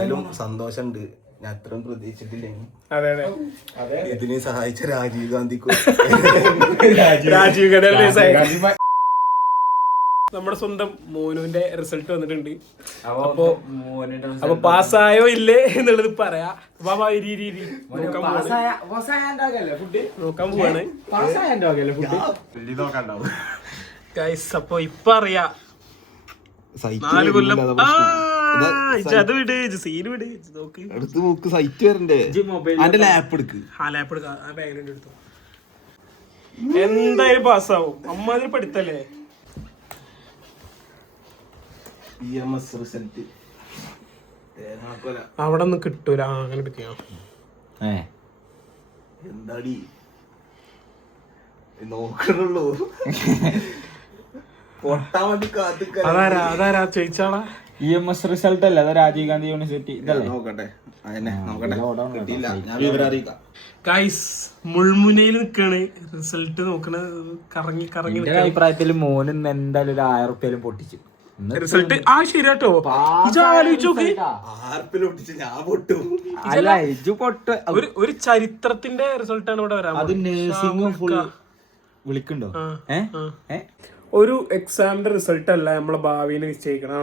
എന്നാലും സന്തോഷമുണ്ട്. ഞാൻ അത്രയും പ്രതീക്ഷിച്ചിട്ടില്ലെങ്കിൽ. ഇതിനെ സഹായിച്ച രാജീവ് ഗാന്ധിക്കും നമ്മുടെ സ്വന്തം മോനുവിന്റെ റിസൾട്ട് വന്നിട്ടുണ്ട്. അപ്പൊ പാസ്സായോ ഇല്ലേ എന്നുള്ളത് പറയാ. നോക്കാൻ പോവാണ് ഗൈസ്. അപ്പൊ ഇപ്പൊ അറിയാ 4 കൊല്ലം. അത് വിട്, സീൻ വിട്. നോക്ക് അടുത്ത് നോക്ക്, സൈറ്റ് വരണ്ടേ? ലാപ്പ് എടുക്ക്. ലാപ്പ് എടുക്കാം. ബാഗിലുണ്ട്, എടുത്തു. എന്തായാലും പാസ്സാവും. അമ്മാതിരി പഠിത്തല്ലേ. റിസൾട്ട് അവിടെ ഒന്നും കിട്ടൂല. അങ്ങനെ എടുക്കാം. എന്താടി നോക്കണുള്ളൂ? അതാരാ ചോദിച്ചാളാ? EMS റിസൾട്ട് അല്ലേ? അത് രാജീവ് ഗാന്ധി യൂണിവേഴ്സിറ്റി ഇതല്ലേ? നോക്കട്ടെ. ഗൈസ് മുൾമുനയിൽ നിക്കാണ്. റിസൾട്ട് നോക്കണ കറങ്ങി കറങ്ങി. അഭിപ്രായത്തിൽ മോന് എന്തായാലും 1000 റുപ്യയിലും പൊട്ടിച്ചു റിസൾട്ട്. ആ ശരിയാട്ടോ. ഒരു ചരിത്രത്തിന്റെ റിസൾട്ടാണ് ഇവിടെ വരാൻ. അത് നഴ്സിംഗും ഫുൾ വിളിക്കണ്ടോ? ഒരു എക്സാമിന്റെ റിസൾട്ട് അല്ല നമ്മളെ ഭാവിനെ നിശ്ചയിക്കണോ?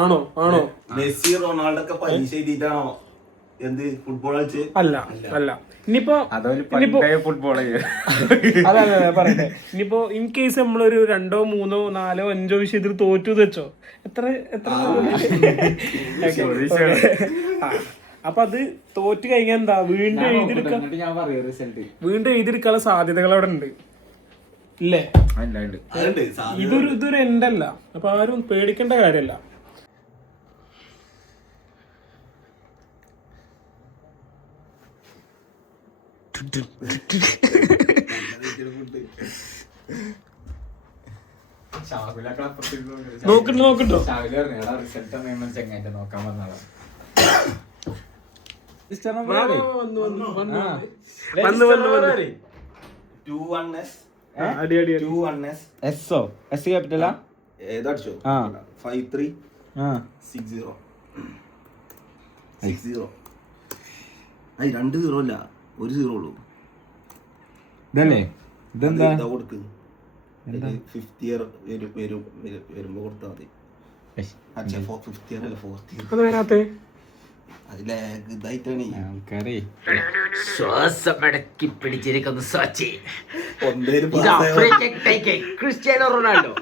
ആണോ? ആണോ? മെസ്സി റൊണാൾഡോ ഒക്കെ പരീക്ഷ എഴുതിയിട്ടാണോ എന്ത് ഫുട്ബോൾ കളിച്ച്? അല്ല. ഇനിയിപ്പോ ഫുട്ബോൾ അതെ പറയട്ടെ. ഇനിയിപ്പോ ഇൻ കേസ് നമ്മളൊരു 2, 3, 4, 5 വിഷയത്തിൽ തോറ്റു വെച്ചോ. എത്ര അപ്പൊ അത് തോറ്റു കഴിഞ്ഞാൽ എന്താ? വീണ്ടും എഴുതിയെടുക്കാനുള്ള സാധ്യതകൾ അവിടെ ഉണ്ട് ഇല്ലേ? ഇതൊരു എൻഡല്ല. അപ്പൊ ആരും പേടിക്കേണ്ട കാര്യമല്ല. നോക്കട്ടോ. ഏതടിച്ചോ? 5360 2 0 അല്ല, 1 0 ഉള്ളൂ. ഇതല്ലേ? ഇതെന്താ കൊടുക്ക്? 50 ഇയർ വരുമ്പോ കൊടുത്താ മതി. 50 ഇയർ അല്ല, 4th ഇയർ. ശ്വാസമടക്കി പിടിച്ചിരിക്കുന്നു സച്ചി. Cristiano Ronaldo.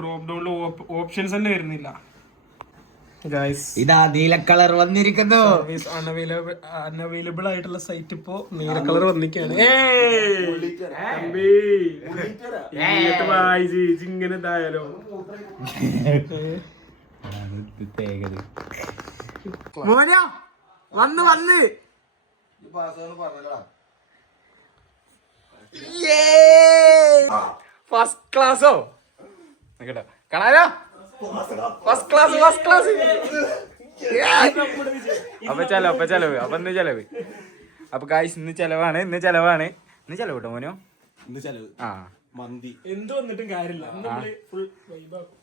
ഡ്രോപ്പ് ഡൗണിൽ ഓപ്ഷൻസ് തന്നെ വരുന്നില്ല. ഇതാ നീല കളർ വന്നിരിക്കുന്നു. അൺഅവൈലബിൾ ആയിട്ടുള്ള സൈറ്റ് ഇപ്പോ നീല കളർ വന്നിരിക്കുകയാണ്. ഇങ്ങനെ ഇതായാലോ? വന്ന് ഫസ്റ്റ് ക്ലാസ്സോ കേട്ടോ? കാണാലോ? First class. അപ്പൊ ചെലവ്. അപ്പൊ ഗായ്സ് ഇന്ന് ചെലവാണ് കേട്ടോ മോനോ. ഇന്ന് ചെലവ് മന്തി. എന്ത് വന്നിട്ടും കാര്യമില്ല. ഫുൾ വൈബാക്കും.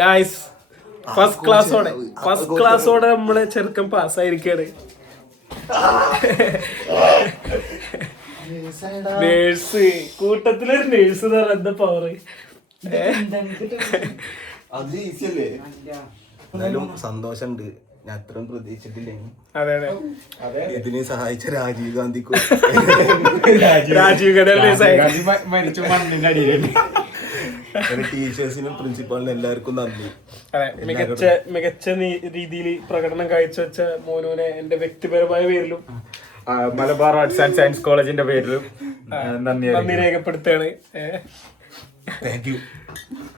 ഗായ്സ് ഫസ്റ്റ് ക്ലാസ്സോടെ നമ്മളെ ചെറുക്കൻ പാസ്സായിരിക്കാണ്. നേഴ്സ്, കൂട്ടത്തിലൊരു നേഴ്സ് എന്താ പവർ. അത് ഈസിയല്ലേ? എന്നാലും സന്തോഷമുണ്ട്. ഞാൻ അത്രയും പ്രതീക്ഷിച്ചിട്ടില്ലെങ്കിൽ. ഇതിനെ സഹായിച്ച രാജീവ് ഗാന്ധിക്കും മരിച്ചു മണ്ണിന്റെ അടിയിലുണ്ട്. ടീച്ചേഴ്സിനും പ്രിൻസിപ്പാളിനും എല്ലാവർക്കും നന്ദി. മികച്ച രീതിയിൽ പ്രകടനം കാഴ്ചവെച്ച മോനുവിനെ എന്റെ വ്യക്തിപരമായ പേരിലും മലബാർ ആർട്സ് ആൻഡ് സയൻസ് കോളേജിന്റെ പേരിലും നന്ദി രേഖപ്പെടുത്തുകയാണ്. Thank you.